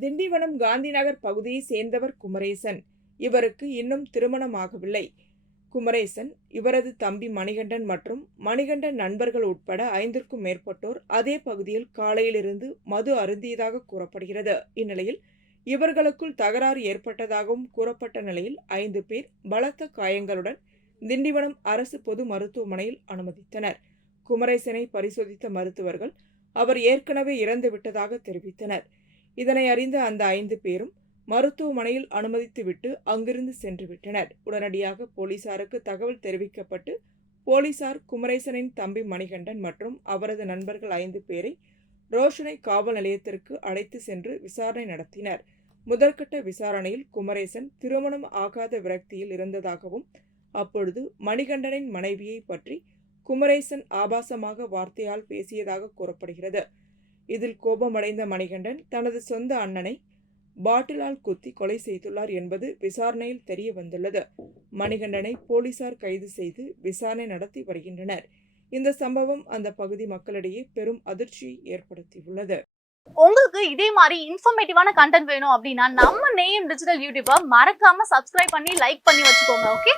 திண்டிவனம் காந்திநகர் பகுதியை சேர்ந்தவர் குமரேசன். இவருக்கு இன்னும் திருமணமாகவில்லை. குமரேசன், இவரது தம்பி மணிகண்டன் மற்றும் மணிகண்டன் நண்பர்கள் உட்பட 5க்கும் மேற்பட்டோர் அதே பகுதியில் காலையிலிருந்து மது அருந்தியதாக கூறப்படுகிறது. இந்நிலையில் இவர்களுக்குள் தகராறு ஏற்பட்டதாகவும் கூறப்பட்ட நிலையில் 5 பேர் பலத்த காயங்களுடன் திண்டிவனம் அரசு பொது மருத்துவமனையில் அனுமதித்தனர். குமரேசனை பரிசோதித்த மருத்துவர்கள் அவர் ஏற்கனவே இறந்து விட்டதாக தெரிவித்தனர். இதனை அறிந்த அந்த 5 பேரும் மருத்துவமனையில் அனுமதித்துவிட்டு அங்கிருந்து சென்று விட்டனர். உடனடியாக போலீசாருக்கு தகவல் தெரிவிக்கப்பட்டு போலீசார் குமரேசனின் தம்பி மணிகண்டன் மற்றும் அவரது நண்பர்கள் 5 பேரை ரோஷனை காவல் நிலையத்திற்கு அழைத்து சென்று விசாரணை நடத்தினர். முதற்கட்ட விசாரணையில் குமரேசன் திருமணம் ஆகாத விரக்தியில் இருந்ததாகவும் அப்பொழுது மணிகண்டனின் மனைவியை பற்றி குமரேசன் ஆபாசமாக வார்த்தையால் பேசியதாக கூறப்படுகிறது. இதில் கோபமடைந்த மணிகண்டன் தனது சொந்த அண்ணனை பாட்டிலால் குத்தி கொலை செய்துள்ளார் என்பது விசாரணையில் தெரிய வந்துள்ளது. மணிகண்டனை போலீசார் கைது செய்து விசாரணை நடத்தி வருகின்றனர். இந்த சம்பவம் அந்த பகுதி மக்களிடையே பெரும் அதிர்ச்சியை ஏற்படுத்தியுள்ளது. உங்களுக்கு இதே மாதிரி இன்ஃபர்மேட்டிவான கண்டென்ட் வேணும் அப்படின்னா நம்ம நேயம் டிஜிட்டல் யூடியூபை மறக்காம சப்ஸ்கிரைப் பண்ணி லைக் பண்ணி வச்சுக்கோங்க. ஓகே.